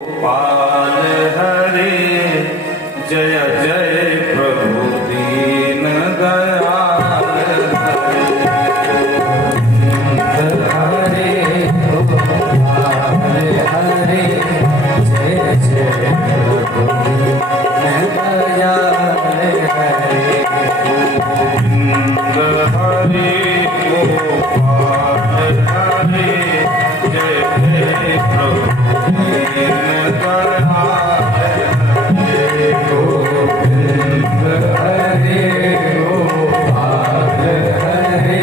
पाल हरे जय जय प्रभु दीन दयाल हरे गोपाल हरे जय जय प्रभु दीन दयाल हरे गोविंद हरे गोपाल हरे जय जय प्रभु दीन दयाल हरे गोविंद हरे गोपाल हरे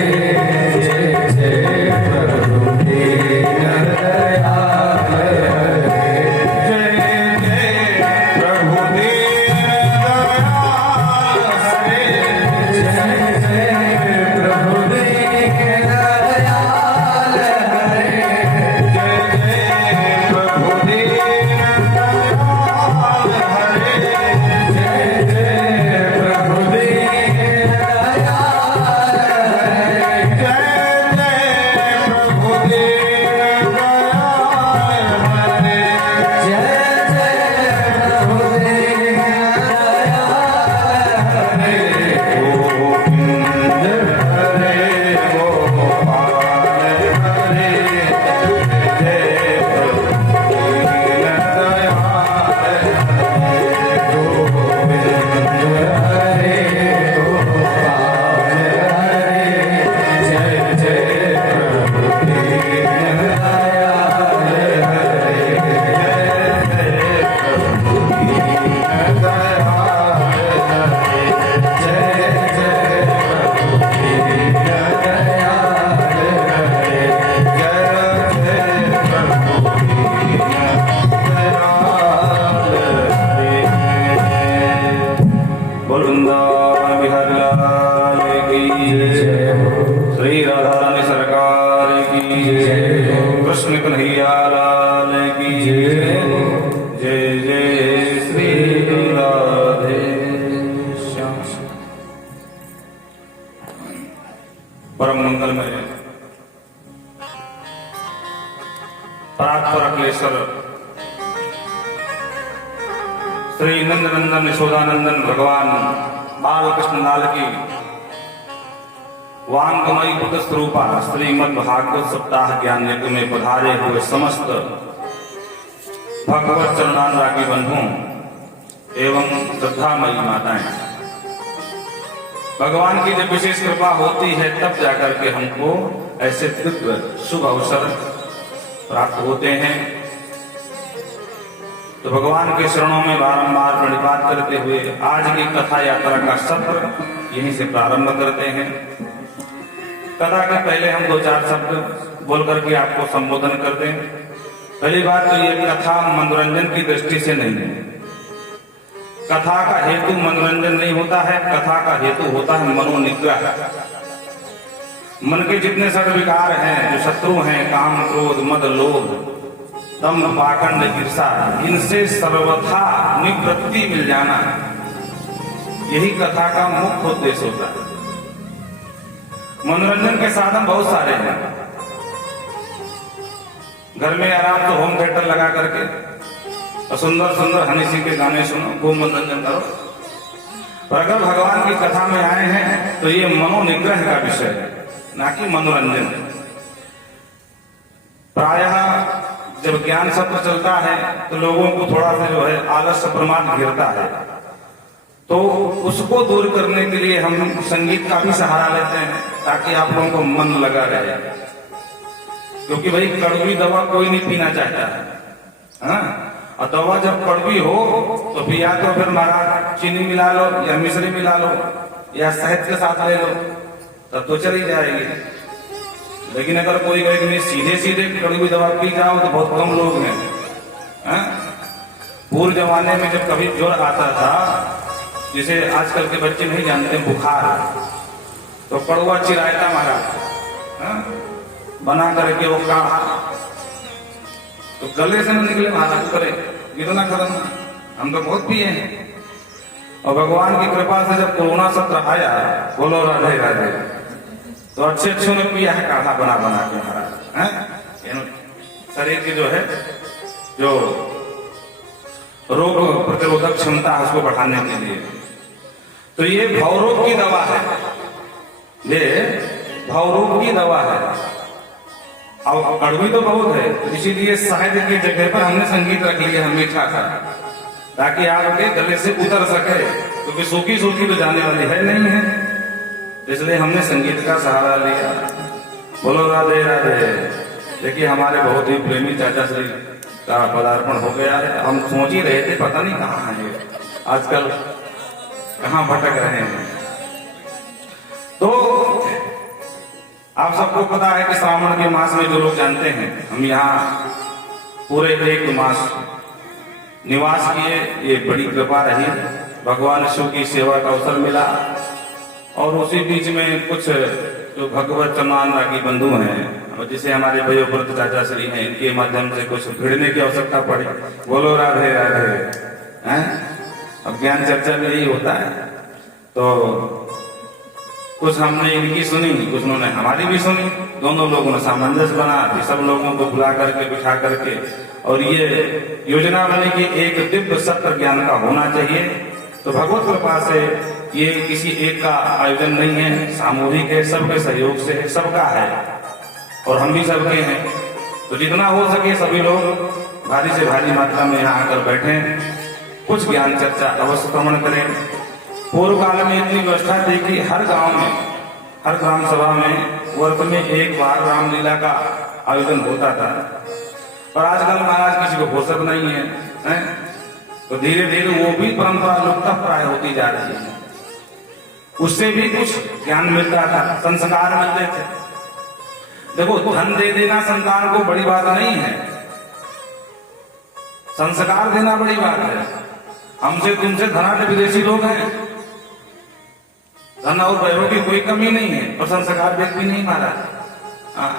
जय जय प्रभु दीन दयाल हरे जय जय प्रभु दीन दयाल हरे जय जय प्रभु दीन दयाल हरे जय जय प्रभु दीन दयाल हरे जय जय प्रभु दीन दयाल हरे जय जय प्रभु दीन दयाल हरे जय जय प्रभु दीन दयाल हरे गोविंद हरे गोपाल हरे जय प्रभु दीन दयाल हरे गोविंद हरे गोपाल हरे जय जय प्रभु दीन दयाल हरे जय जय प्रभु दीन दयाल हरे जय जय प्रभु दीन दयाल हरे जय जय प्रभु दीन दयाल हरे वृंदावन बिहारी लाल की जय हो श्री राधा रानी सरकार की जय हो कृष्ण कन्हैया लाल की जय हो जय जय श्री राधे श्याम। परम मंगलमय परात्पर अखिलेश्वर श्री नंदनंदन यशोदानंदन भगवान बाल कृष्ण लाल की वांगमयी बुद्ध स्वरूपा श्रीमद् भागवत सप्ताह ज्ञान यज्ञ में पधारे हुए समस्त भगवत चरणानुरागी बंधुओं एवं श्रद्धामयी माताएं, भगवान की जब विशेष कृपा होती है तब जाकर के हमको ऐसे दिव्य शुभ अवसर प्राप्त होते हैं। तो भगवान के शरणों में बारंबार प्रणिपात करते हुए आज की कथा यात्रा का सत्र यहीं से प्रारंभ करते हैं। कथा के पहले हम दो चार शब्द बोल करके आपको संबोधन कर दें। पहली बात तो ये कथा मनोरंजन की दृष्टि से नहीं है। कथा का हेतु मनोरंजन नहीं होता है, कथा का हेतु होता है मनोनिग्रह। मन के जितने सद्विकार हैं, जो शत्रु हैं, काम क्रोध मद लोभ दम्भ पाखंड ईर्षा, इनसे सर्वथा निवृत्ति मिल जाना, यही कथा का मुख्य उद्देश्य होता है। मनोरंजन के साधन बहुत सारे हैं। घर में आराम से होम थिएटर लगा करके और सुंदर सुंदर हनी सिंह के गाने सुनो, खूब मनोरंजन करो। पर अगर भगवान की कथा में आए हैं तो ये मनोनिग्रह का विषय है, ना कि मनोरंजन। प्रायः जब ज्ञान सत्र चलता है तो लोगों को थोड़ा सा जो है आलस्य प्रमाद घिरता है, तो उसको दूर करने के लिए हम संगीत का भी सहारा लेते हैं ताकि आप लोगों को मन लगा रहे। क्योंकि भाई कड़वी दवा कोई नहीं पीना चाहता है, हाँ? और दवा जब कड़वी हो तो फिर या तो फिर महाराज चीनी मिला लो या मिश्री मिला लो या शहद के साथ ले लो, तब तो चली जाएगी। लेकिन अगर कोई कहेगी सीधे सीधे कड़वी दवा पी जाओ तो बहुत कम लोग हैं, हाँ? पूर्व जमाने में जब कभी ज्वर आता था, जिसे आजकल के बच्चे नहीं जानते, बुखार, तो कड़वा चिरायता महाराज, हाँ? बना करके वो काढ़ा, तो गले से न निकले महाराज करे इतना खत्म। हम तो बहुत पिए हैं। और भगवान की कृपा से जब कोरोना सत्र आया, बोलो राधे राधे, तो अच्छे अच्छे ने पिया है काढ़ा बना बना के महाराज, हैं? शरीर की जो है जो रोग प्रतिरोधक क्षमता है उसको बढ़ाने के लिए। तो ये भवरोग की दवा है, ये भवरोग की दवा है। अब कड़वी तो बहुत है, तो इसीलिए शहद की जगह पर हमने संगीत रख लिया है मीठा सा, ताकि आपके गले से उतर सके, क्योंकि सूखी सूखी तो जाने वाली है नहीं है, इसलिए हमने संगीत का सहारा लिया। बोलो राधे राधे। देखिए हमारे बहुत ही प्रेमी चाचा श्री का पदार्पण हो गया है। हम सोच ही रहे थे पता नहीं कहाँ है ये, आजकल कहाँ भटक रहे हैं। तो आप सबको पता है कि श्रावण के मास में जो लोग जानते हैं, हम यहाँ पूरे एक मास निवास किए, ये बड़ी कृपा रही, भगवान शिव की सेवा का अवसर मिला। और उसी बीच में कुछ जो भगवत चमान रागी बंधु हैं, जिसे हमारे भयोव्रत चाचा श्री हैं, इनके माध्यम से कुछ भिड़ने की आवश्यकता पड़ी। बोलो राधे राधे। हैं अब ज्ञान चर्चा में यही होता है, तो कुछ हमने इनकी सुनी, कुछ उन्होंने हमारी भी सुनी, दोनों लोगों ने सामंजस्य बना, फिर सब लोगों को बुला करके बिठा करके और ये योजना बनी कि एक दिव्य सत्र ज्ञान का होना चाहिए। तो भगवत कृपा से ये किसी एक का आयोजन नहीं है, सामूहिक है, सबके सहयोग से है, सबका है और हम भी सबके हैं। तो जितना हो सके सभी लोग भारी से भारी मात्रा में यहाँ आकर बैठे, कुछ ज्ञान चर्चा अवश्य श्रवण करें। पूर्व काल में इतनी व्यवस्था थी कि हर गांव में, हर ग्राम सभा में वर्ष में एक बार रामलीला का आयोजन होता था। और आजकल महाराज किसी को फुर्सत नहीं है, हैं? तो धीरे धीरे वो भी परंपरा लुप्त प्राय होती जा रही है। उससे भी कुछ ज्ञान मिलता था, संस्कार मिलते थे। देखो धन दे देना संतान को बड़ी बात नहीं है, संस्कार देना बड़ी बात है। हमसे तुमसे धनाढ़ विदेशी लोग हैं, धन और वैभव की कोई कमी नहीं है, और संस्कार व्यक्ति नहीं महाराज। हाँ,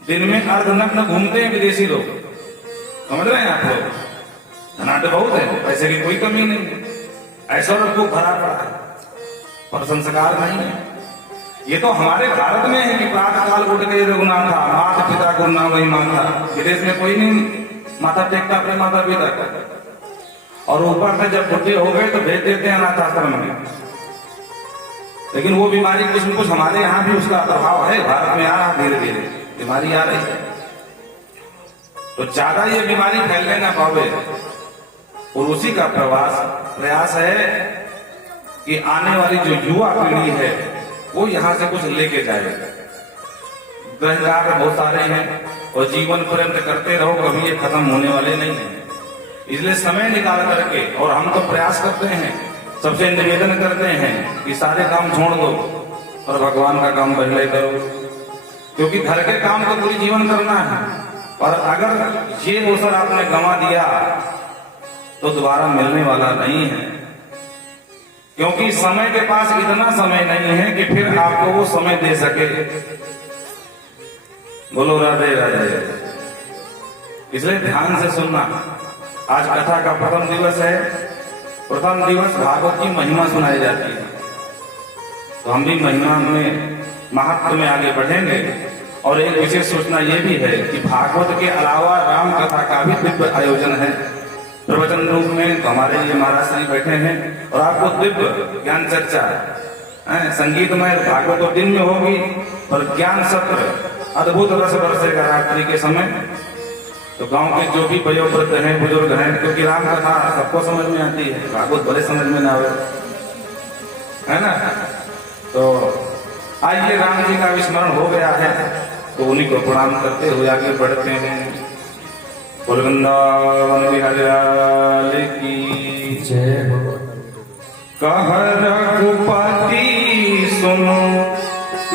दिन में अर्धनग्न घूमते हैं विदेशी लोग, समझ रहे हैं आप लोग। धनाढ़ बहुत है, पैसे की कोई कमी नहीं है, ऐश्वर्य को भरा पड़ा है, पर संस्कार नहीं है। ये तो हमारे भारत में है कि प्रातः काल उठ के रघुनाथा माता पिता को ना वही माता। विदेश में कोई नहीं माथा टेकता अपने माता पिता का, और ऊपर से जब बुढ़े हो गए तो भेज देते हैं अनाथ आश्रम में। लेकिन वो बीमारी कुछ न कुछ हमारे यहाँ भी उसका प्रभाव है, भारत में आ रहा धीरे धीरे बीमारी आ रही है। तो ज्यादा ये बीमारी फैलने ना पावे, और उसी का प्रयास है कि आने वाली जो युवा पीढ़ी है वो यहाँ से कुछ लेके जाए। ग्रह कार्य बहुत सारे हैं और जीवन पर्यंत करते रहो, कभी ये खत्म होने वाले नहीं है। इसलिए समय निकाल करके, और हम तो प्रयास करते हैं, सबसे निवेदन करते हैं कि सारे काम छोड़ दो और भगवान का काम पहले करो, क्योंकि घर के काम तो पूरी जीवन करना है। और अगर ये अवसर आपने गंवा दिया तो दोबारा मिलने वाला नहीं है, क्योंकि समय के पास इतना समय नहीं है कि फिर आपको वो समय दे सके। बोलो राधे राधे। इसलिए ध्यान से सुनना। आज कथा का प्रथम दिवस है, प्रथम दिवस भागवत की महिमा सुनाई जाती है, तो हम भी महिमा में महत्व में आगे बढ़ेंगे। और एक विशेष सूचना यह भी है कि भागवत के अलावा राम कथा का भी दिव्य आयोजन है प्रवचन रूप में। तो हमारे लिए महाराज श्री बैठे हैं और आपको दिव्य ज्ञान चर्चा संगीतमय भागवत तो दिन में होगी, पर ज्ञान सत्र अद्भुत रस बरसेगा रात्रि के समय। तो गांव के जो भी वयोवृद्ध हैं, बुजुर्ग हैं, क्योंकि राम कथा सबको समझ में आती है, भागवत बड़े समझ में ना आवे, है ना। तो आइए, राम जी का विस्मरण हो गया है तो उन्हीं को प्रणाम करते हुए आगे बढ़ते हैं। वृंदावन बिहारी लाल की जय हो। कह रघुपति सुनो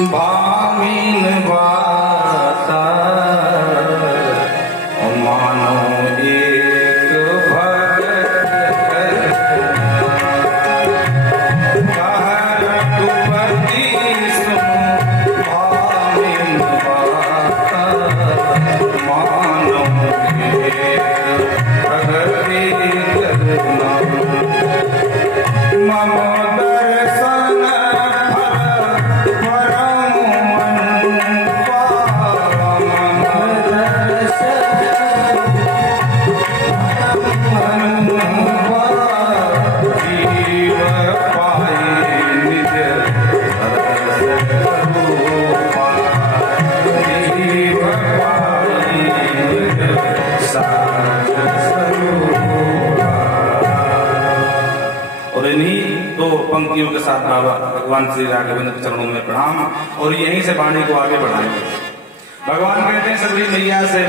भामीन बाता, मानो एक भगत कह रघुपति सुनो भामीन बाता, मानो एक भगत करना। मम दर्शन फल परम मन पावा, मम दर्शन पंक्तियों के साथ बाबा भगवान श्री राघवेंद्र के चरणों में प्रणाम, और यहीं से वाणी को आगे बढ़ाएंगे। भगवान कहते हैं सबरी मैया से,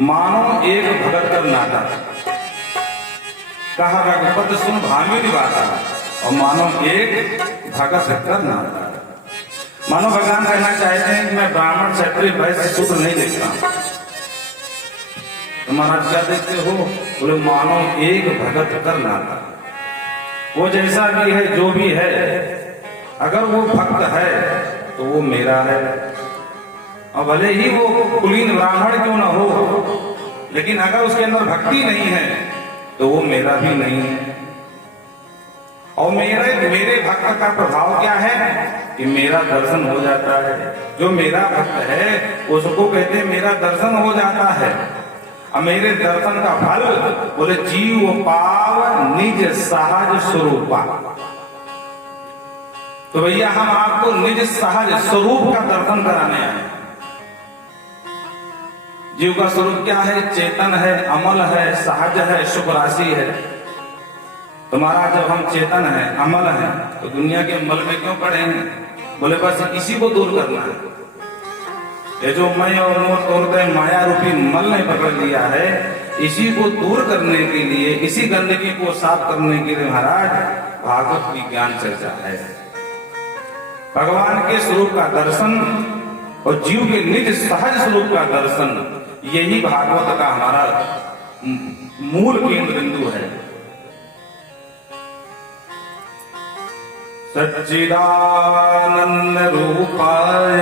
मानो एक भगत कर नाता, कहा रघुपत सुन भामी निभाता, और मानो एक भगत कर नाता। मानो भगवान कहना चाहते हैं कि मैं ब्राह्मण क्षत्रिय वैश्य शूद्र नहीं देखता। तो महाराज क्या देखते हो? बोले मानो एक भगत कर नाता, वो जैसा भी है जो भी है, अगर वो भक्त है तो वो मेरा है, और भले ही वो कुलीन ब्राह्मण क्यों ना हो, लेकिन अगर उसके अंदर भक्ति नहीं है तो वो मेरा भी नहीं है। और मेरे भक्त का प्रभाव क्या है कि मेरा दर्शन हो जाता है। जो मेरा भक्त है उसको कहते हैं मेरा दर्शन हो जाता है, और मेरे दर्शन का फल बोले जीव पाव निज सहज स्वरूपा। तो भैया हम आपको निज सहज स्वरूप का दर्शन कराने आए। जीव का स्वरूप क्या है? चेतन है, अमल है, सहज है, सुख राशि है। तो महाराज जब हम चेतन है, अमल है, तो दुनिया के मल में क्यों पड़े हैं? बोले बस इसी को दूर करना है। ये जो मैं और मोर तोड़ते माया रूपी मल ने पकड़ लिया है, इसी को दूर करने के लिए, इसी गंदगी को साफ करने के लिए महाराज भागवत की ज्ञान चर्चा है। भगवान के स्वरूप का दर्शन और जीव के निज सहज स्वरूप का दर्शन, यही भागवत का हमारा मूल केंद्र बिंदु है। सच्चिदानंद रूपाय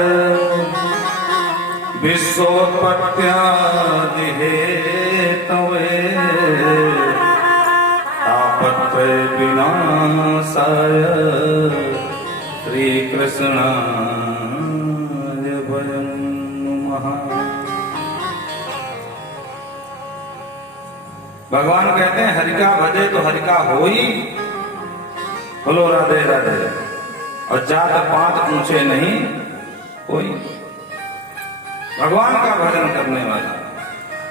विश्वोत्पत्त्यादि हेतवे तापत्रय विनाशाय श्री कृष्णाय वयं नमः। भगवान कहते हैं हरि का भजे तो हरि का होई, बोलो राधे राधे। और जात पात ऊंचे नहीं कोई, भगवान का भजन करने वाला।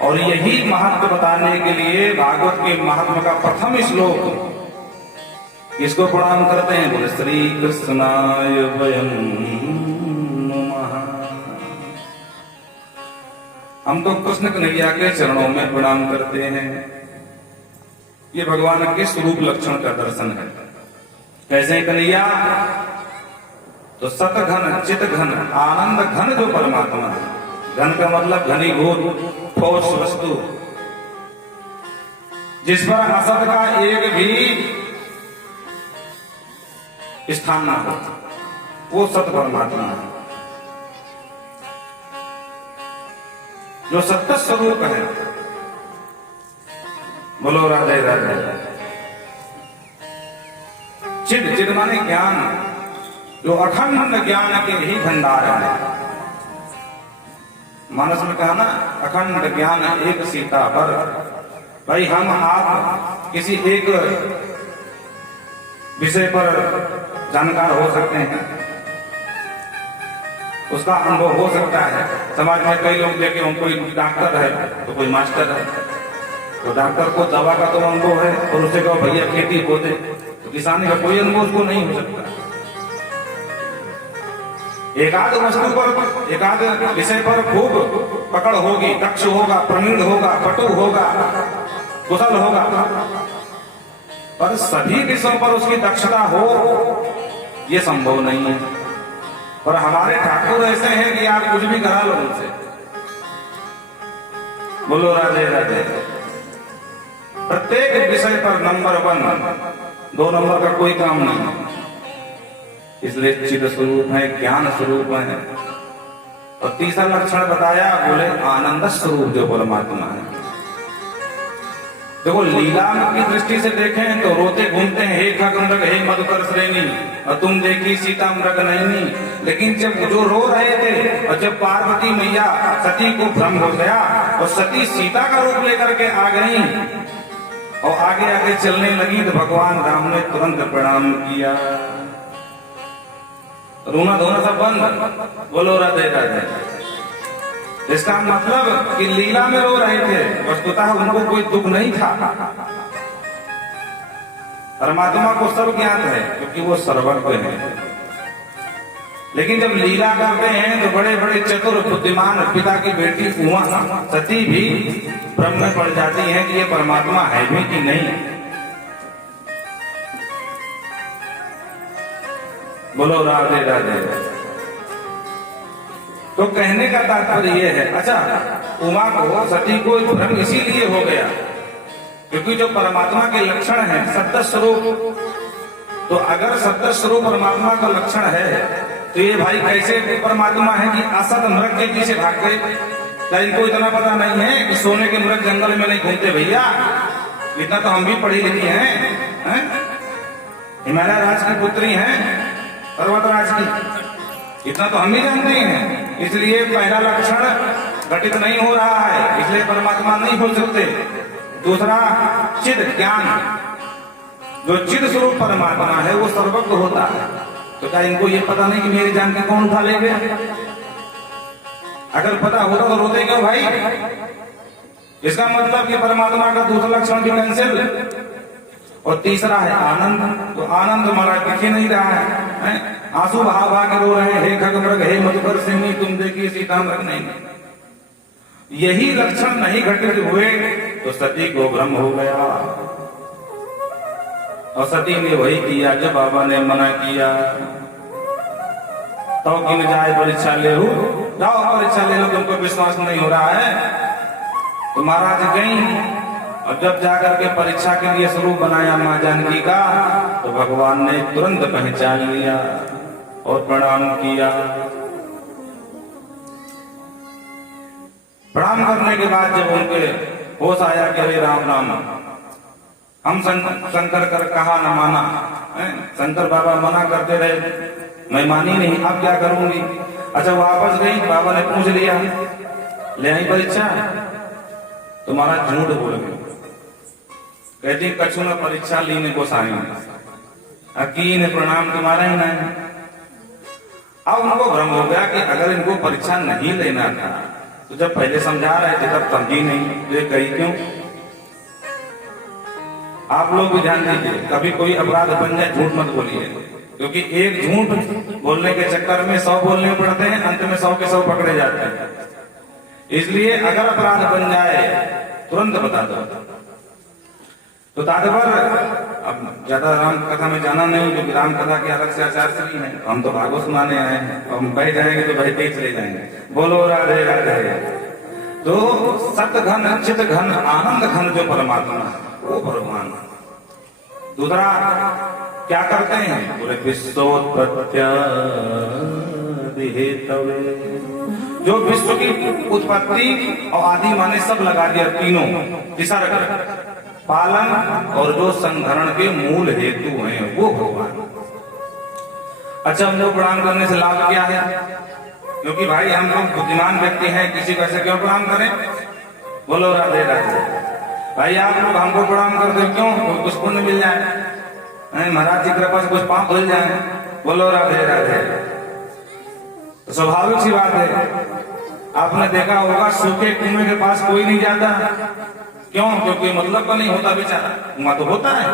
और यही महत्व बताने के लिए भागवत के महात्मा का प्रथम श्लोक इसको प्रणाम करते हैं, बोले श्री कृष्णाय वयं नमः। हम तो कृष्ण कन्हैया के चरणों में प्रणाम करते हैं। ये भगवान के स्वरूप लक्षण का दर्शन है। कैसे कन्हैया? तो सत घन, चित घन, आनंद घन जो परमात्मा है। घन का मतलब घनीभूत ठोस वस्तु, जिस पर असत का एक भी स्थान ना हो, वो सत परमात्मा है। जो सत्य स्वरूप है, बोलो राधे राधे। चिद, चिद माने ज्ञान, जो अखंड ज्ञान के ही भंडार है। मानस में कहा ना, अखंड ज्ञान एक सीता पर। भाई हम आप किसी एक विषय पर जानकार हो सकते हैं, उसका अनुभव हो सकता है। समाज में कई लोग देखे हों, कोई डॉक्टर है तो कोई मास्टर है। तो डॉक्टर को दवा का तो अनुभव है, और उसे कहो भैया खेती को दे, तो किसानी का कोई अनुभव उसको नहीं हो सकता। एकाध वस्तु पर, एकाध विषय पर खूब पकड़ होगी, दक्ष होगा, प्रवीण होगा, पटु होगा, कुशल होगा, पर सभी विषयों पर उसकी दक्षता हो, ये संभव नहीं है। पर हमारे ठाकुर ऐसे हैं कि आप कुछ भी करा लो उनसे। बोलो राधे राधे। प्रत्येक विषय पर नंबर 1, 2 नंबर का कोई काम नहीं। इसलिए चिद स्वरूप है, ज्ञान स्वरूप है। और तीसरा लक्षण बताया, बोले आनंद स्वरूप जो परमात्मा है। देखो लीला की दृष्टि से देखें तो रोते घूमते हैं, हे खग मृग हे मधुकर श्रेणी, और तुम देखी सीता मृग नहीं। लेकिन जब जो रो रहे थे, और जब पार्वती मैया सती को भ्रम हो गया और सती सीता का रूप लेकर के आ गई और आगे आगे चलने लगी, तो भगवान राम ने तुरंत प्रणाम किया। रोना धोना सब बंद, बोलो राधे राधे। इसका मतलब कि लीला में रो रहे थे, वस्तुतः उनको कोई दुख नहीं था, परमात्मा को सब ज्ञात है क्योंकि वो सर्वज्ञ है। लेकिन जब लीला करते हैं तो बड़े बड़े चतुर बुद्धिमान पिता की बेटी उमा सती भी भ्रम में पड़ जाती है कि ये परमात्मा है भी कि नहीं। बोलो राधे राधे। तो कहने का तात्पर्य ये है, अच्छा उमा को सती को भ्रम इसीलिए हो गया क्योंकि जो परमात्मा के लक्षण है सत्य स्वरूप, तो अगर सत्य स्वरूप परमात्मा का लक्षण है तो ये भाई कैसे परमात्मा है कि असत मृग के पीछे भाग गए? क्या इनको इतना पता नहीं है कि सोने के मृग जंगल में नहीं घूमते भैया? इतना तो हम भी पढ़ी लिखी हैं, हिमालय राज की पुत्री हैं, पर्वतराज की, इतना तो हम भी जानते हैं। इसलिए पहला लक्षण घटित नहीं हो रहा है, इसलिए परमात्मा नहीं हो सकते। दूसरा चिद ज्ञान, जो चिद स्वरूप परमात्मा है वो सर्वज्ञ होता है। तो क्या इनको ये पता नहीं कि मेरी जान के कौन उठा लेंगे? अगर पता होता तो रोते क्यों भाई? इसका मतलब कि परमात्मा का दूसरा लक्षण भी कैंसिल। और तीसरा है आनंद, तो आनंद हमारा दिख ही नहीं रहा है, आंसू बहा बहा के रो रहे हैं, हे खगमृग हे मधुकर सिंह तुम देखिए सीता मृग नहीं। यही लक्षण नहीं घटित हुए तो सती को भ्रम हो गया और सती ने वही किया जो बाबा ने मना किया। तो कि न जाए परीक्षा ले लो, जाओ परीक्षा ले लो, तुमको विश्वास नहीं हो रहा है तो महाराज गई। और जब जाकर के परीक्षा के लिए स्वरूप बनाया मां जानकी का तो भगवान ने तुरंत पहचान लिया और प्रणाम किया। प्रणाम करने के बाद जब उनके होश आया कि अरे राम राम, हम शंकर कर कहा न माना, शंकर बाबा मना करते रहे, मैं मानी नहीं, अब क्या करूंगी? अच्छा वापस गई, बाबा ने पूछ लिया ले आई परीक्षा, तुम्हारा झूठ बोल गए। कहती कछु न परीक्षा लीने को साई अकीन प्रणाम तुम्हारा ही नहीं। अब उनको भ्रम हो गया कि अगर इनको परीक्षा नहीं लेना था तो जब पहले समझा रहे थे तब समझी नहीं, तो ये कही क्यों? आप लोग भी ध्यान दीजिए, कभी कोई अपराध बन जाए झूठ मत बोलिए, क्योंकि एक झूठ बोलने के चक्कर में 100 बोलने पड़ते हैं, अंत में 100 के 100 पकड़े जाते हैं। इसलिए अगर अपराध बन जाए तुरंत बता दो। तो तात्पर्य, अब ज्यादा राम कथा में जाना नहीं क्योंकि राम कथा के अलग से आचार्य है, हम तो भागवत सुनाने आए हैं, हम बह जाएंगे तो बहते ही चले जाएंगे। बोलो राधे राधे। तो सत घन चित घन आनंद घन जो परमात्मा है वो भगवान। दूसरा क्या करते हैं? बोले विश्वोत्पत्ति जो विश्व की उत्पत्ति और आदि माने सब लगा दिया, तीनों तीसरा पालन और जो संधरण के मूल हेतु हैं वो भगवान। अच्छा हम लोग प्रणाम करने से लाभ क्या है? क्योंकि भाई हम लोग बुद्धिमान व्यक्ति हैं, किसी को ऐसे क्यों प्रणाम करें? बोलो राधे राधे। भाई आप लोग हमको प्रणाम कर दे क्यों? कुछ पुण्य मिल जाए, महाराज की कृपा से कुछ पाप धुल जाए। बोलो राधे राधे। तो स्वाभाविक सी बात है, आपने देखा होगा सूखे कुएं के पास कोई नहीं जाता। क्यों? क्योंकि मतलब का नहीं होता बेचारा, कुआं तो होता है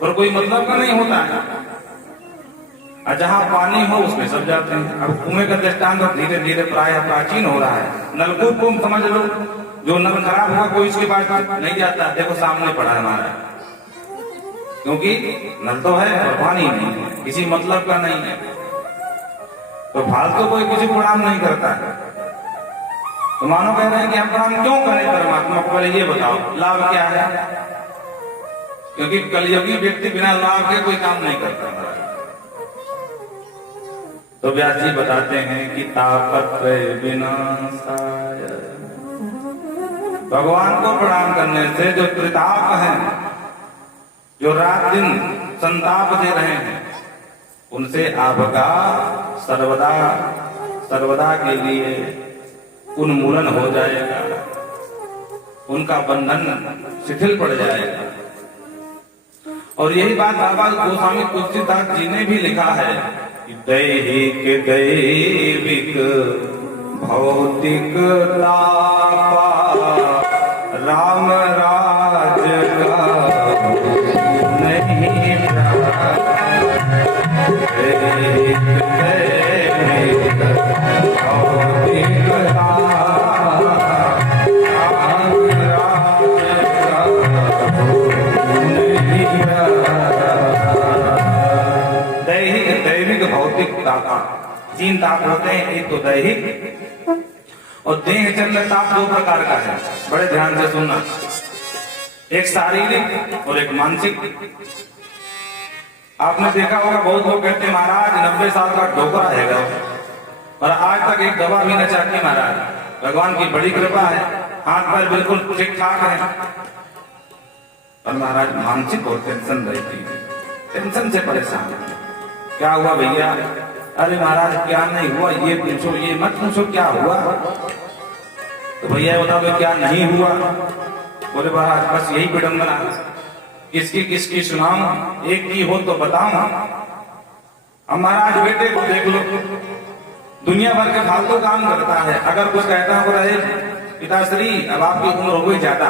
पर कोई मतलब का नहीं होता है। और जहां पानी हो उसमें सब जाते हैं। अब कुएं का दृष्टांत धीरे धीरे प्राय प्राचीन हो रहा है। नलकूप को समझ लो, जो नल खराब हुआ कोई उसके पास नहीं जाता, देखो सामने पड़ा है हमारा, क्योंकि नल तो है और पानी नहीं है, किसी मतलब का नहीं है। तो फालतू कोई किसी प्रणाम नहीं करता है। तो मानो कह रहे हैं कि हम प्रणाम क्यों करें परमात्मा को? पहले ये बताओ लाभ क्या है? क्योंकि कलयुगी व्यक्ति बिना लाभ के कोई काम नहीं करता। तो व्यास जी बताते हैं कि तापत्रय विनाशाय, भगवान को प्रणाम करने से जो त्रिताप हैं, जो रात दिन संताप दे रहे हैं, उनसे आपका सर्वदा के लिए उन्मूलन हो जाएगा, उनका बंधन शिथिल पड़ जाएगा। और यही बात बाबा गोस्वामी तुलसीदास जी ने भी लिखा है कि दैहिक दैविक भौतिक तापा राम राज का नहीं तीन ताप होते हैं, एक तो दैहिक और देह चंद्र ताप दो प्रकार का है, बड़े ध्यान से सुनना। एक शारीरिक और एक मानसिक। आपने देखा होगा बहुत लोग कहते हैं महाराज 90 साल का ढोकरा है और आज तक एक दवा भी न चाटी महाराज। भगवान की बड़ी कृपा है, हाथ पैर बिल्कुल ठीक ठाक है, और महाराज मानसिक और टेंशन रहती है, टेंशन से परेशान। क्या हुआ भैया? अरे महाराज क्या नहीं हुआ, ये पूछो, ये मत पूछो क्या हुआ। तो भैया बताओ क्या नहीं हुआ? बोले महाराज बस यही विडंबना, किसकी किसकी सुनाऊं, एक की हो तो बताऊं। अब महाराज बेटे को देख लो, दुनिया भर के फालतू काम करता है, अगर कुछ कहता हो रहे पिताश्री अब आपकी उम्र हो गई ज्यादा,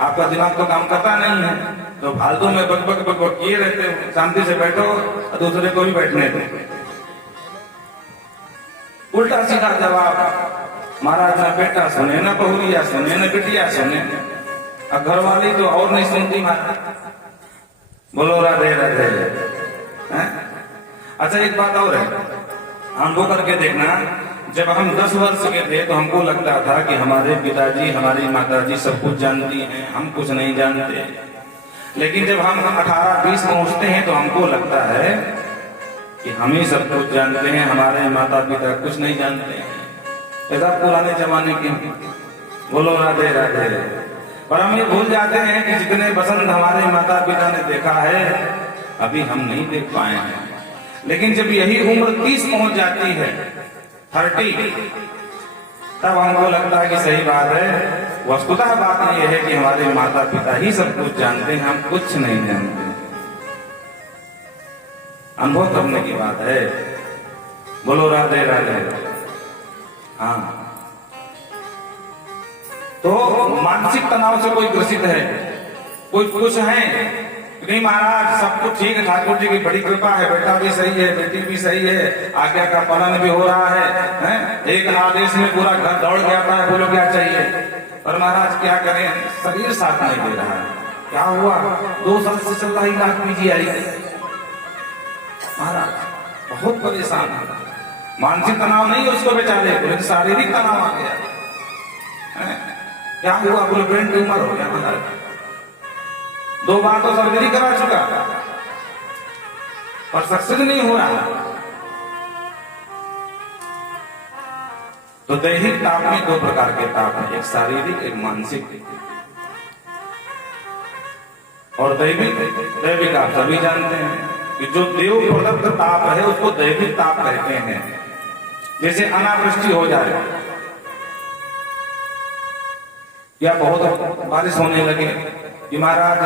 आपका दिमाग तो काम करता नहीं है, तो फालतू में बक बक बक बक किए रहते हो, शांति से बैठो और दूसरे को भी बैठने दो। उल्टा सीधा जवाब, महाराज ना बेटा सुने, ना बहुरिया सुने, ना बिटिया सुने, अब घर वाली तो और नहीं सुनती महाराज। बोलो राधे राधे। अच्छा एक बात और है, अनुभव करके देखना, जब हम 10 वर्ष के थे तो हमको लगता था कि हमारे पिताजी हमारी माताजी सब कुछ जानती हैं, हम कुछ नहीं जानते। लेकिन जब हम 18-20 पहुंचते हैं तो हमको लगता है कि हम ही सब कुछ जानते हैं, हमारे माता पिता कुछ नहीं जानते हैं। ऐसा पुराने जमाने की। बोलो राधे राधे। पर हम ये भूल जाते हैं कि जितने बसंत हमारे माता पिता ने देखा है अभी हम नहीं देख पाए हैं। लेकिन जब यही उम्र 30 पहुंच जाती है, 30, तब हमको लगता है कि सही बात है। वस्तुतः बात यह है कि हमारे माता पिता ही सब कुछ जानते हैं, हम कुछ नहीं जानते। अनुभव करने की बात है। बोलो राधे राधे। हाँ, तो मानसिक तनाव से कोई ग्रसित है, कोई कुछ है नहीं महाराज सब कुछ ठीक है, ठाकुर जी की बड़ी कृपा है, बेटा भी सही है, बेटी भी सही है, आज्ञा का पालन भी हो रहा है? एक आदेश में पूरा घर दौड़ के आता है, बोलो क्या चाहिए। पर महाराज क्या करें, शरीर साथ नहीं दे रहा है। क्या हुआ? 2 साल से चल रहा इलाज पीजीआई महाराज, बहुत परेशान है। मानसिक तनाव नहीं उसको बेचारे, बोले शारीरिक तनाव आ गया। क्या हुआ? बोले ब्रेन ट्यूमर हो गया महाराज, 2 बार तो सर्जरी करा चुका पर सक्सेस नहीं हो रहा। तो दैहिक ताप में 2 प्रकार के ताप हैं, एक शारीरिक एक मानसिक। और दैविक आप सभी जानते हैं कि जो देव प्रदत्त ताप है उसको दैविक ताप कहते हैं। जैसे अनावृष्टि हो जाए या बहुत बारिश होने लगे कि महाराज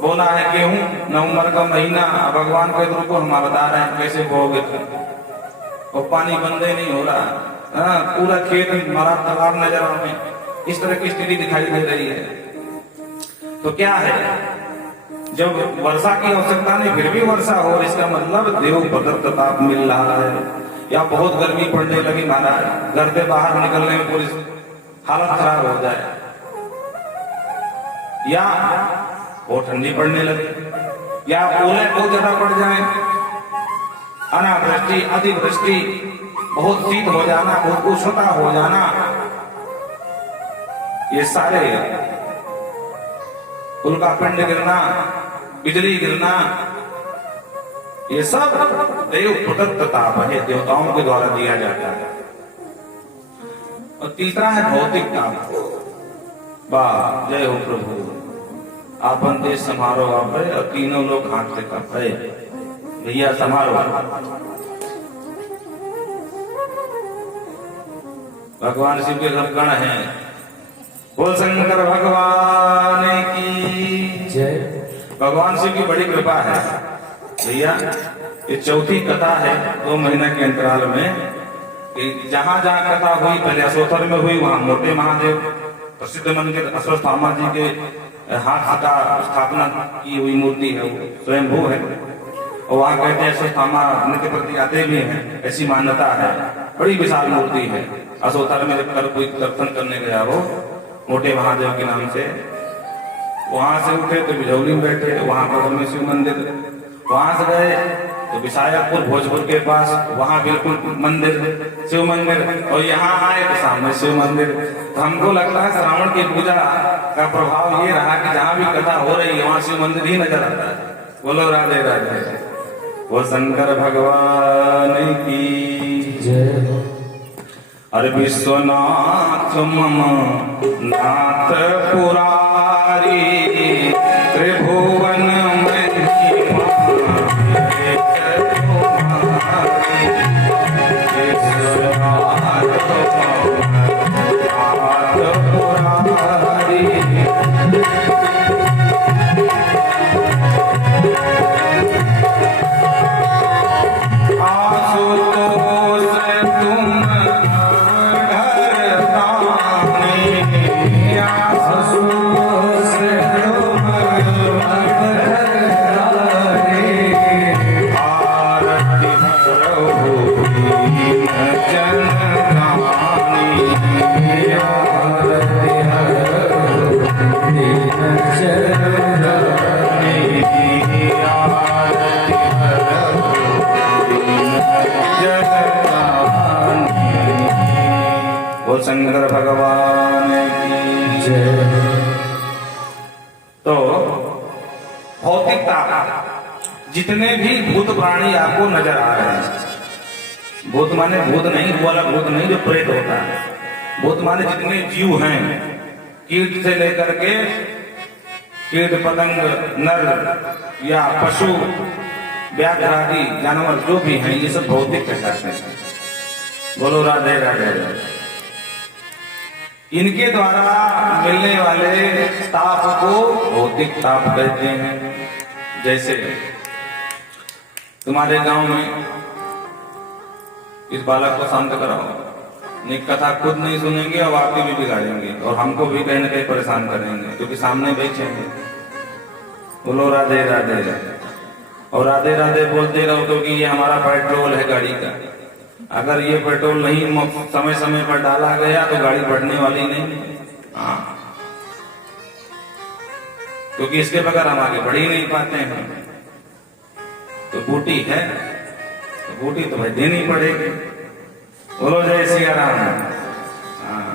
बोना है गेहूं, नवंबर का महीना, भगवान के रूप को हम बता रहे हैं कैसे बोओगे और पानी बंदे नहीं हो रहा, पूरा खेत मरा तालाब नजर आने, इस तरह की स्थिति दिखाई दे रही है। तो क्या है, जब वर्षा की आवश्यकता नहीं फिर भी वर्षा हो, इसका मतलब देव प्रदत्त ताप मिल रहा है। या बहुत गर्मी पड़ने लगी महाराज, घर से बाहर निकलने में पूरी हालत खराब हो जाए, या बहुत ठंडी पड़ने लगे, या ओले बहुत ज्यादा पड़ जाए, अनावृष्टि अतिवृष्टि, बहुत शीत हो जाना, बहुत उष्णता हो जाना, ये सारे उल्कापिंड गिरना, बिजली गिरना, ये सब देव प्रदत्त ताप है, देवताओं के द्वारा दिया जाता है। और तीसरा है भौतिक ताप। वाह जय हो प्रभु, आपन देश समारो आप है और तीनों लोग हाथ से कप है, भैया समारो। भगवान शिव के घर गण है, बोल शंकर भगवान की जय। भगवान शिव की बड़ी कृपा है भैया। ये चौथी कथा है 2 महीने के अंतराल में, जहां जहां कथा हुई, पहले अशोथर में हुई, वहां मोटे महादेव प्रसिद्ध मंदिर अश्वत्थामा जी के हाथ का स्थापना की हुई मूर्ति है, वो स्वयंभू है। और वहां कहते हैं अश्वत्थामा उनके प्रति आते भी हैं, ऐसी मान्यता है। बड़ी विशाल मूर्ति है। अशोथर में जब कोई दर्शन करने गया वो मोटे महादेव के नाम से, वहां से उठे तो बिजौली में बैठे, वहां बगल में शिव मंदिर, वहां से गए तो विशायकपुर भोजपुर के पास वहां बिल्कुल मंदिर, शिव मंदिर, और यहाँ आए तो सामने शिव मंदिर। तो हमको लगता है श्रावण की पूजा का प्रभाव ये रहा कि जहाँ भी कथा हो रही है वहां शिव मंदिर ही नजर आता है। बोलो राधे राधे। वो शंकर भगवान की जय हो। अरे विश्वनाथ मम नाथ पुरारी त्रिभुवन महिमा तुम्हारी। विश्वनाथ मम नाथ पुरारी आशुतोष तुम शंकर भगवान की जय। तो भौतिकता जितने भी भूत प्राणी आपको नजर आ रहे हैं, भूत माने भूत नहीं, वो वाला भूत नहीं जो प्रेत होता है। भूत माने जितने जीव हैं, कीट से लेकर के कीट पतंग, नर या पशु, व्याघ्र आदि जानवर जो भी हैं, ये सब भौतिक कहलाते हैं। बोलो राधे राधे। इनके द्वारा मिलने वाले ताप को भौतिक ताप कहते हैं। जैसे तुम्हारे गांव में इस बालक को शांत कराओ, नहीं कथा खुद नहीं सुनेंगे और आपकी भी बिगाड़ेंगे और हमको भी कहीं ना कहीं परेशान करेंगे, क्योंकि सामने बैठे हैं। बोलो राधे राधे। और राधे राधे बोलते रहो, क्योंकि ये हमारा पेट्रोल है गाड़ी का। अगर ये पेट्रोल नहीं समय समय पर डाला गया तो गाड़ी बढ़ने वाली नहीं। हाँ, क्योंकि इसके बगैर हम आगे बढ़ ही नहीं पाते हैं। तो बूटी है तो बूटी तो भाई देनी पड़ेगी। बोलो जय सिया राम। हाँ,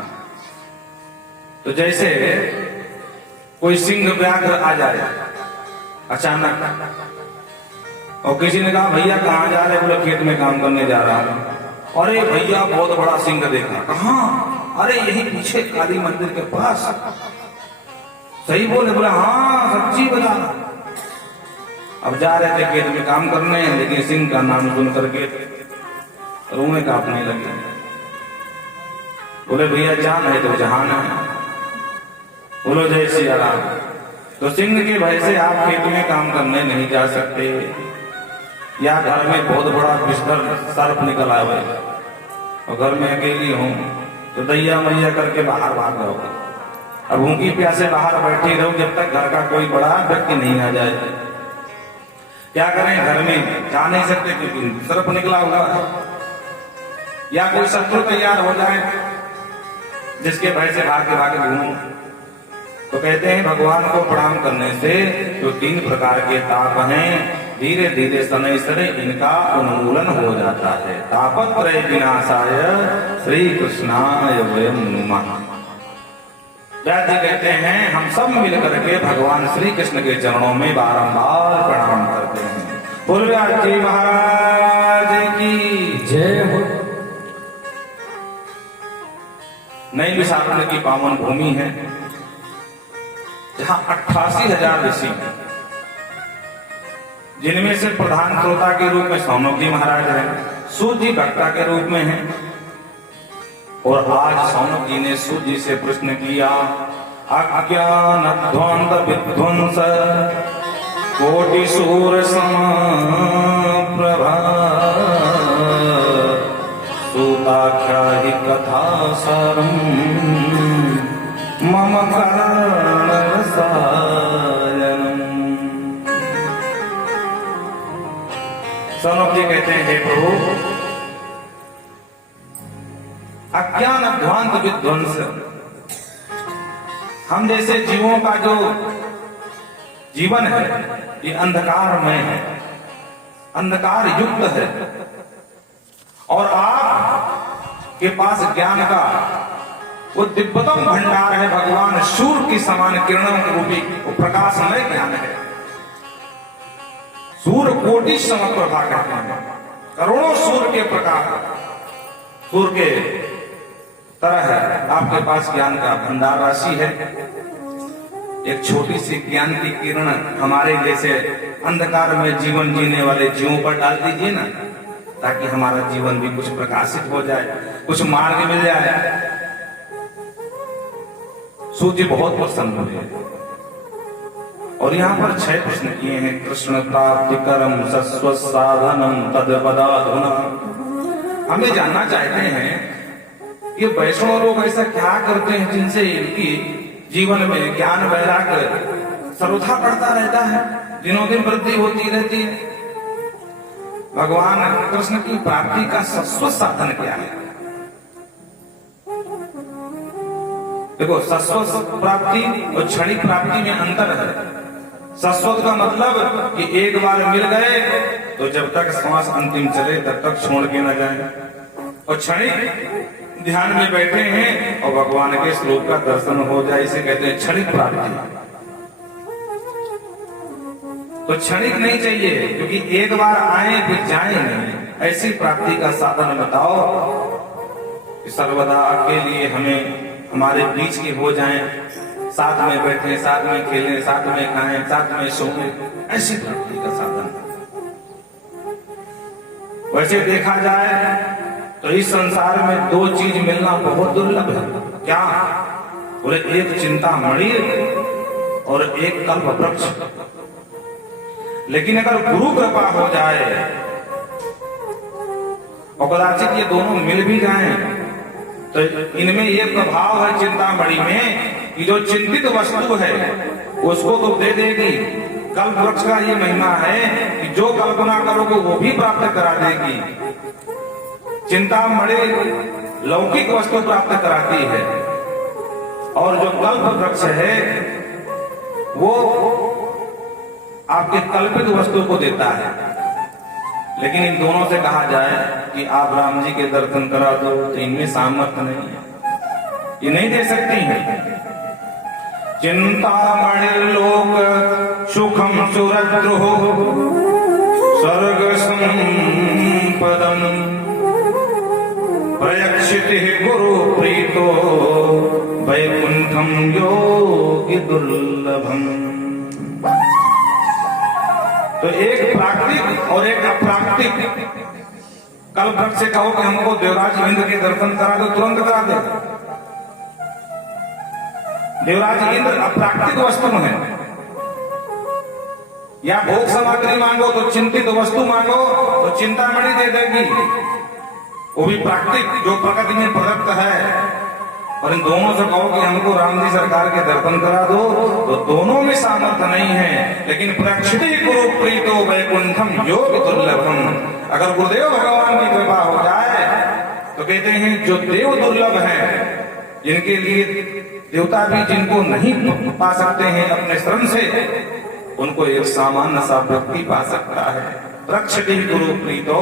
तो जैसे कोई सिंह व्याघ्र आ जाए अचानक, और किसी ने कहा भैया कहाँ जा रहे? बोले खेत में काम करने जा रहा हूं। अरे भैया बहुत बड़ा सिंह देखा। कहाँ? अरे यही पीछे काली मंदिर के पास। सही बोले? बोला हाँ सच्ची बता। अब जा रहे थे खेत में काम करने, लेकिन सिंह का नाम सुन करके रोने कांपने लगे। बोले भैया जान है तो जहान है। बोलो जय सिया राम। तो सिंह के भय से आप खेत में काम करने नहीं जा सकते, या घर में बहुत बड़ा विषधर सर्प निकल आवे और घर में अकेली हूं तो दैया मैया करके बाहर भाग रहो। अब भूखी प्यासे बाहर बैठी रहो जब तक घर का कोई बड़ा व्यक्ति नहीं आ जाए। क्या करें? घर में जा नहीं सकते क्योंकि सर्प निकला हुआ है, या कोई शत्रु तैयार हो जाए जिसके भय से भाग के घूमो। तो कहते हैं भगवान को प्रणाम करने से जो 3 प्रकार के ताप हैं, धीरे धीरे शनै शनै इनका उन्मूलन हो जाता है। तापत्रय विनाशाय श्री कृष्णाय वयं नुमः। व्यास जी कहते हैं हम सब मिलकर के भगवान श्री कृष्ण के चरणों में बारंबार प्रणाम करते हैं। बोल व्यास जी महाराज की जय हो। नई विशाखा की पावन भूमि है, जहां 88,000 ऋषि, जिनमें से प्रधान श्रोता के रूप में सौनक जी महाराज हैं, सूत जी वक्ता के रूप में हैं। और आज सौनक जी ने सूत जी से प्रश्न किया, अज्ञान ध्वंत विध्वंस कोटि सूर प्रभा सूताख्या ही कथा सारम मम कर्ण रसायनम। सौनक जी कहते हैं हे प्रभु, अज्ञान अध्वांत विध्वंस, हम जैसे जीवों का जो जीवन है ये अंधकार में है, अंधकार युक्त है और आप के पास ज्ञान का वो दिव्यतम भंडार है। भगवान सूर्य की समान किरणों रूपी वो प्रकाशमय ज्ञान है। सूर्य कोटि समप्रभा कहते हैं, करोड़ों सूर्य के प्रकाश, सूर्य के तरह है आपके पास ज्ञान का भंडार राशि है। एक छोटी सी ज्ञान की किरण हमारे जैसे अंधकार में जीवन जीने वाले जीवों पर डाल दीजिए ना, ताकि हमारा जीवन भी कुछ प्रकाशित हो जाए, कुछ मार्ग मिल जाए। सूर्य बहुत प्रसन्न हुए और यहाँ पर 6 प्रश्न किए हैं। कृष्ण प्राप्ति कर्म सस्व साधनम तद पदाधुना। हमें जानना चाहते हैं ये वैष्णव लोग ऐसा क्या करते हैं जिनसे इनकी जीवन में ज्ञान वैराग्य सर्वथा बढ़ता रहता है, दिनों दिन वृद्धि होती रहती है। भगवान कृष्ण की प्राप्ति का शाश्वत साधन क्या है? देखो, शाश्वत प्राप्ति और क्षणिक प्राप्ति में अंतर है। शाश्वत का मतलब कि एक बार मिल गए तो जब तक श्वास अंतिम चले तब तक छोड़ के न जाए, और क्षणिक ध्यान में बैठे हैं और भगवान के श्लोक का दर्शन हो जाए, इसे कहते हैं क्षणिक प्राप्ति। तो क्षणिक नहीं चाहिए, क्योंकि एक बार आए फिर जाए नहीं। ऐसी प्राप्ति का साधन बताओ कि सर्वदा के लिए हमें हमारे बीच के हो जाएं, साथ में बैठे, साथ में खेलें, साथ में खाएं, साथ में सोएं, ऐसी प्राप्ति का साधन। वैसे देखा जाए तो इस संसार में 2 चीज मिलना बहुत दुर्लभ है। क्या? बोले, एक चिंतामणि और एक कल्प वृक्ष। लेकिन अगर गुरु कृपा हो जाए और कदाचित ये दोनों मिल भी जाएं, तो इनमें ये प्रभाव है चिंतामणि में कि जो चिंतित वस्तु है उसको तो दे देगी। कल्प वृक्ष का ये महिमा है कि जो कल्पना करोगे वो भी प्राप्त करा देगी। चिंतामणि लौकिक वस्तु प्राप्त कराती है और जो कल्प वृक्ष है वो आपके कल्पित वस्तु को देता है। लेकिन इन दोनों से कहा जाए कि आप राम जी के दर्शन करा दो, तो इनमें सामर्थ्य नहीं है, ये नहीं दे सकती हैं। चिंतामणि लोक सुखम सुरद्रुः स्वर्ग संपदम प्रयक्षिति गुरु प्रीतो वैकुंठम योगी दुर्लभम। तो एक प्राकृतिक और एक अप्राकृतिक। कल वृक्ष से कहो कि हमको देवराज इंद्र के दर्शन करा दो, तुरंत करा दे। देवराज इंद्र अप्राकृतिक वस्तु है। या भोग सामग्री मांगो तो चिंतित वस्तु मांगो तो चिंतामणि दे देगी, वो भी प्राकृतिक जो प्रकृति में प्रदत्त है। और इन दोनों से कहो कि हमको राम जी सरकार के दर्शन करा दो, तो दोनों में सामर्थ्य नहीं है। लेकिन प्रक्षिति गुरु प्रीतो वैकुंठम योग दुर्लभम। अगर गुरुदेव भगवान की कृपा हो जाए तो कहते हैं जो देव दुर्लभ हैं, जिनके लिए देवता भी जिनको नहीं पा सकते हैं अपने श्रम से, उनको एक सामान्य सा व्यक्ति पा सकता है। प्रक्षिति गुरु प्रीतो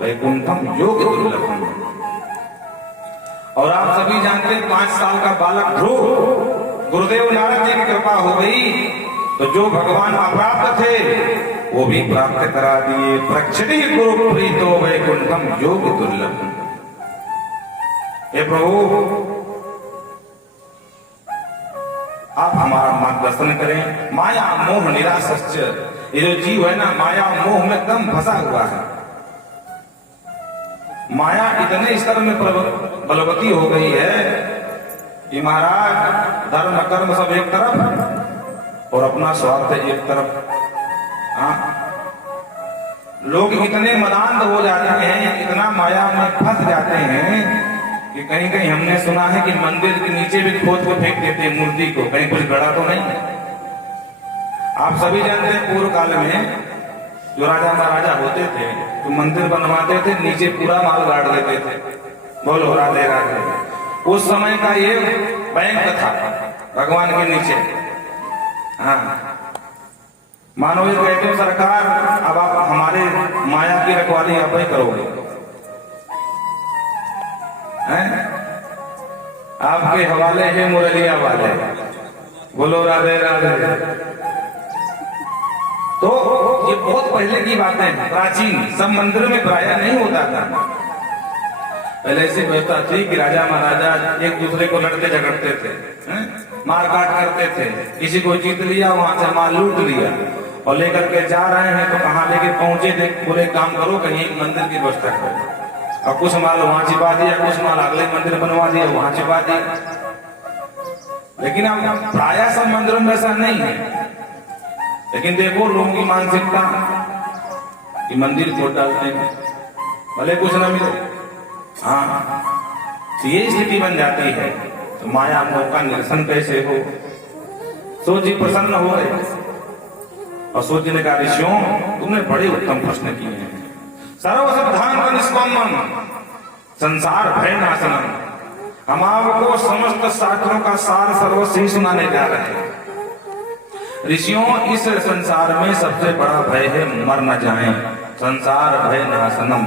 वैकुंठम योग दुर्लभम। और आप सभी जानते हैं 5 साल का बालक ध्रुव, गुरुदेव नारद जी की कृपा हो गई तो जो भगवान अप्राप्त थे वो भी प्राप्त करा दिए। प्रक्षिति गुरु प्रीतो वैकुंठम योग दुर्लभम। हे प्रभु, आप हमारा मार्गदर्शन करें। माया मोह निरासश्च, ये जो जीव है ना, माया मोह में एकदम फंसा हुआ है। माया इतने स्तर में बलवती हो गई है कि महाराज धर्म कर्म सब एक तरफ और अपना स्वार्थ एक तरफ। हाँ, लोग इतने मदान्ध हो जाते हैं, इतना माया में फंस जाते हैं कि कहीं कहीं हमने सुना है कि मंदिर के नीचे भी खोद को फेंक देते हैं मूर्ति को, कहीं कुछ गड़ा तो नहीं। आप सभी जानते हैं पूर्व काल में जो राजा महाराजा होते थे तो मंदिर बनवाते थे, नीचे पूरा माल गाड़ देते थे। बोलो राधे राधे। उस समय का ये बैंक था भगवान के नीचे। हाँ, मानो ये कहते हो सरकार अब आप हमारे माया की रखवाली आप ही करोगे, हैं? आपके हवाले है मुरलिया वाले, बोलो राधे राधे। तो ये बहुत पहले की बातें हैं, प्राचीन, सब मंदिर में प्राय नहीं होता था। पहले ऐसी व्यवस्था थी कि राजा महाराजा एक दूसरे को लड़ते झगड़ते थे, मार काट करते थे, किसी को जीत लिया वहां से माल लूट लिया और लेकर के जा रहे हैं तो कहाँ लेके पहुंचे, देख पूरे काम करो कहीं एक मंदिर की व्यवस्था करो, और कुछ माल वहां छिपा दिया, कुछ माल अगले मंदिर बनवा दिया वहां छिपा दिया। लेकिन अब प्राय सब मंदिरों में ऐसा नहीं है। लेकिन देखो लोगों की मानसिकता कि मंदिर खोल डालते हैं भले कुछ न मिले, हाँ ये स्थिति बन जाती है। तो माया मोह का निरसन कैसे हो? सो जी प्रसन्न हो गए और सोचने का ऋषियों तुमने बड़े उत्तम प्रश्न किए हैं। सर्व सिद्धांत निष्पन्नम संसार भय नाशनम, हम आपको समस्त शास्त्रों का सार सर्वस्व ही सुनाने जा रहे हैं। ऋषियों इस संसार में सबसे बड़ा भय है मर न जाएं, संसार भय नाशनम,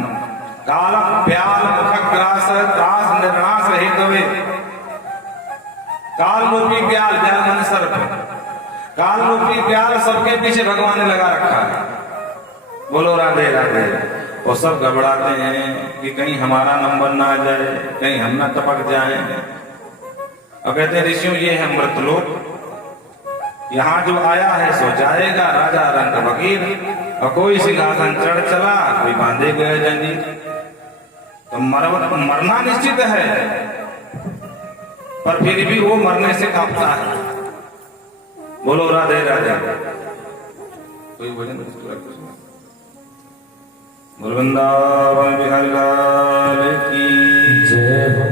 काल प्याल मुखग्रास दास निर्नाश हेतवे, काल रूपी प्याल, प्याल मन सर्प, काल रूपी प्याल सबके पीछे भगवान ने लगा रखा है, बोलो राधे राधे। और सब घबराते हैं कि कहीं हमारा नंबर ना आ जाए, कहीं हम ना टपक जाए। और कहते हैं ऋषियों ये है मृतलोक, यहाँ जो आया है सो जाएगा, राजा रंग फकीर, और कोई सिंहासन चढ़ चला, कोई बांधे गए जंजीर। तो मरना निश्चित है, पर फिर भी वो मरने से कांपता है, बोलो राधे राधे। कोई भजन वृंदावन बिहारी लाल की जय हो।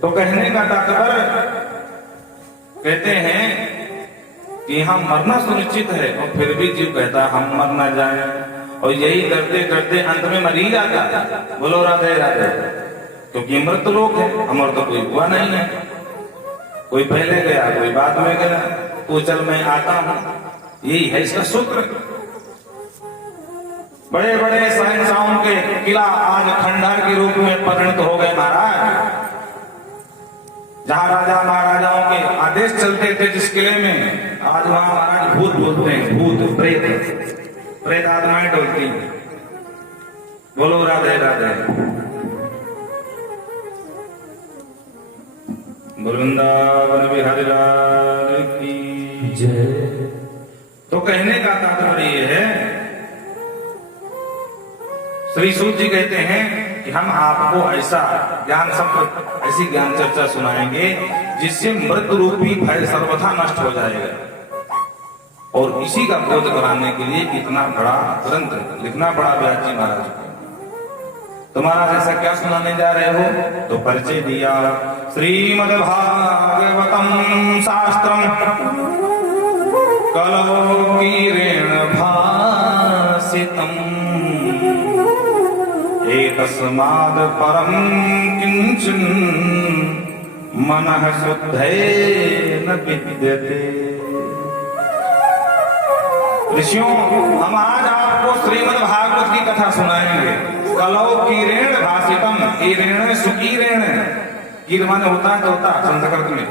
तो कहने का तात्पर्य कहते हैं कि हम मरना सुनिश्चित है और फिर भी जीव कहता है हम मर ना जाए, और यही करते करते अंत में मर ही जाता है, बोलो राधे राधे। क्योंकि मृत लोग है, अमर तो कोई हुआ नहीं है, कोई पहले गया कोई बाद में गया, तो चल मैं आता हूं, यही है इसका सूत्र। बड़े बड़े शहंशाहों के किला आज खंडहर के रूप में परिणत हो गए महाराज। जहां राजा महाराजाओं के आदेश चलते थे जिस किले में, आज वहां महाराज भूत बोलते हैं, भूत प्रेत, प्रेत आत्माएं डोलती हैं, बोलो राधे राधे। वृंदावन बिहारी लाल की जय। तो कहने का तात्पर्य ये है, श्री सूत जी कहते हैं कि हम आपको ऐसा ज्ञान शब्द, ऐसी ज्ञान चर्चा सुनाएंगे जिससे मृत रूपी भय सर्वथा नष्ट हो जाएगा। और इसी का बोध कराने के लिए इतना बड़ा ग्रंथ लिखना पड़ा व्यास जी महाराज को। तो महाराज ऐसा क्या सुनाने जा रहे हो? तो परिचय दिया, श्रीमद्भागवतम शास्त्रम कलौकीरेण भासितम, एतस्माद् परम किंचन मनः शुद्धेन विद्यते। ऋषियों हम आज आपको श्रीमद् भागवत की कथा सुनाएंगे। कलौकीरेण भासितम, कीरेण सुकीरेण, कीर माने होता है तोता संस्कृत में,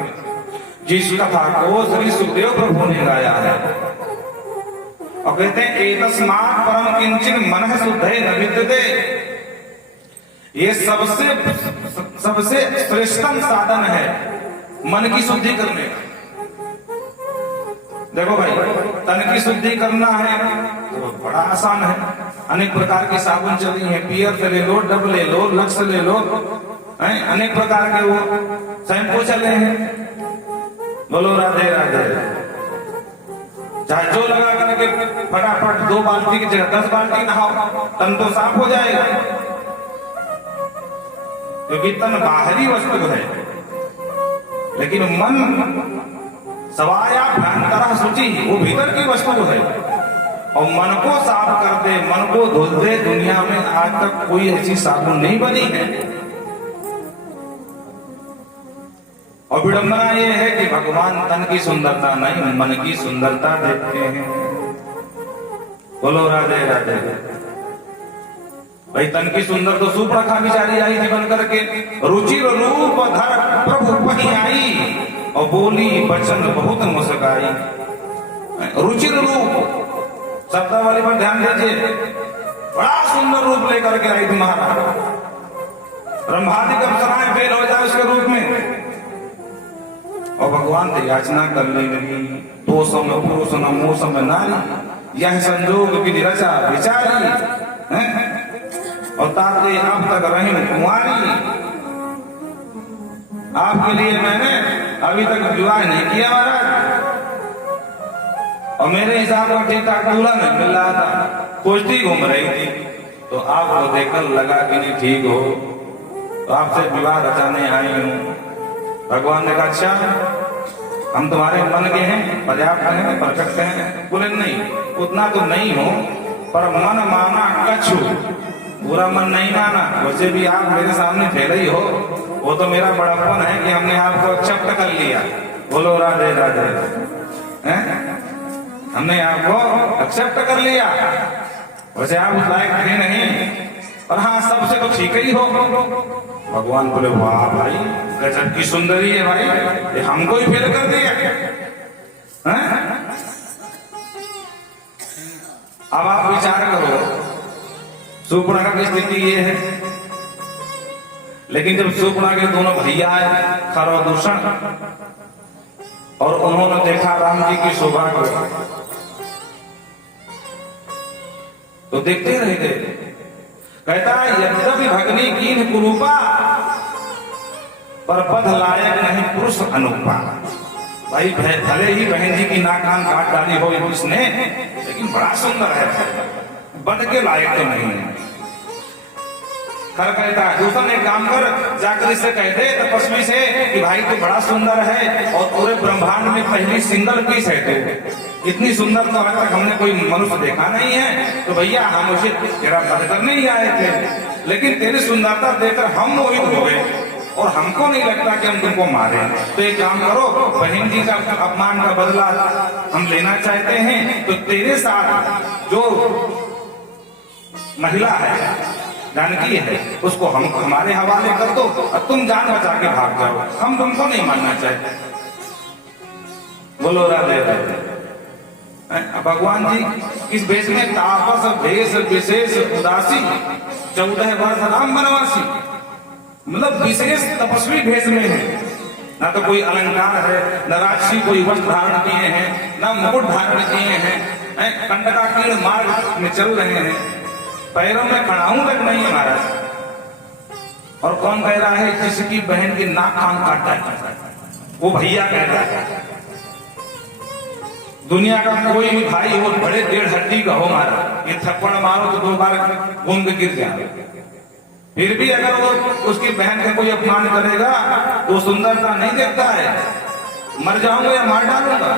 जिस कथा को श्री सुखदेव प्रभु ने गाया है। और कहते हैं एतस्मात् परम किंचन मनः शुद्धेन विद्यते, ये सबसे श्रेष्ठतम साधन है मन की शुद्धि करने का। देखो भाई, तन की शुद्धि करना है तो बड़ा आसान है, अनेक प्रकार की साबुन चली है, पियर से ले लो, डब ले लो, लक्स ले लो, अनेक प्रकार के वो शैम्पू चले हैं, बोलो राधे राधे। चाहे जो लगा करके फटाफट 2 बाल्टी की जगह 10 बाल्टी नहाओ, तन तो साफ हो जाएगा। क्योंकि तन बाहरी वस्तु है, लेकिन मन सवाया भयंकर शुचि, वो भीतर की वस्तु है। और मन को साफ कर दे, मन को धुल दे, दुनिया में आज तक कोई ऐसी साबुन नहीं बनी है। और विडंबना ये है कि भगवान तन की सुंदरता नहीं, मन की सुंदरता देखते हैं। बोलो राधे राधे। भाई तन की सुंदर तो सूर्पणखा बिचारी आई थी बन करके, रुचिर रूप धर प्रभु वही आई, और बोली वचन बहुत मुस्काई। रुचिर रूप शब्दावली पर ध्यान दीजिए, बड़ा सुंदर रूप लेकर के आई थी महाराज। ब्रह्मादि अप्सराएं फेल हो जाए उसके रूप में, और भगवान से याचना करने लगी, तो समय पुरुष न मोह समय नारी, यह संजोग विधि रचा विचारी, और ताते अब तक रही कुंवारी। आपके लिए मैंने अभी तक विवाह नहीं किया महाराज, और मेरे हिसाब का ठीक ठाक दूल्हा नहीं मिल रहा था, खोजती घूम रही थी, तो आपको देखकर लगा कि नहीं ठीक हो, तो आपसे विवाह रचाने आई हूँ। भगवान ने कहा अच्छा, हम तुम्हारे मन के हैं, पर्याप्त हैं, परफेक्ट हैं। बोले नहीं, उतना तो नहीं हो, पर मन माना कछु, पूरा मन नहीं माना। वैसे भी आप मेरे सामने फेल ही हो, वो तो मेरा बड़प्पन है कि हमने आपको एक्सेप्ट कर लिया। बोलो राधे राधे, हमने आपको एक्सेप्ट कर लिया, वैसे आप उस लायक थे नहीं, और हाँ सबसे तो ठीक ही हो। भगवान बोले वाह भाई, गजब की सुंदरी है भाई, ये हमको ही फेल कर दिया। अब आप विचार करो, सूर्पणखा की स्थिति ये है। लेकिन जब सूर्पणखा के दोनों भैया आए खर और दूषण, और उन्होंने देखा राम जी की शोभा को, तो देखते रह गए। कहता है यद्यपि भगनी कीन कुरूपा, पर पद लायक नहीं पुरुष अनुपा। भाई भले ही बहन जी की नाक कान काट डाली हो इसने, लेकिन बड़ा सुंदर है, बद के लायक तो नहीं है। खर कहता है दूसरा एक काम कर, जाकर इससे कह दे तपस्वी से कि भाई तू बड़ा सुंदर है, और पूरे ब्रह्मांड में पहली सिंगल पीस है तू, इतनी सुंदर तो आज तक हमने कोई मनुष्य देखा नहीं है। तो भैया हम उसे तेरा वध करने ही आए थे, लेकिन तेरी सुंदरता देखकर हम मोहित हो गए, और हमको नहीं लगता कि हम तुमको मारे। तो एक काम करो, बहन जी का अपमान का बदला हम लेना चाहते हैं, तो तेरे साथ जो महिला है जानकी है, उसको हम हमारे हवाले कर दो, और तुम जान बचा के भाग जाओ, हम तुमको नहीं मानना चाहते। बोलो राधे राधे। भगवान जी इस भेष में तापस भेष विशेष उदासी, 14 वर्ष राम वनवासी, मतलब विशेष तपस्वी भेष में है। ना तो कोई अलंकार है, न राक्षसी कोई वस्त्र धारण किए हैं, न मुकुट धारण किए हैं, कंडकाकीर्ण मार्ग में चल रहे हैं, पैरों में खड़ाऊं तक नहीं है महाराज। और कौन कह रहा है? जिसकी बहन की नाक कान काटता है वो भैया कह रहा है। दुनिया का कोई भी भाई हो, बड़े 1.5 हड्डी का हो मारा, ये थप्पड़ मारो तो 2 बार घूम के गिर जाए, फिर भी अगर वो उसकी बहन का कोई अपमान करेगा तो सुंदरता नहीं देखता है, मर जाऊंगा या मार डालूंगा।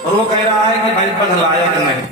और वो कह रहा है कि भाई पद लायक नहीं।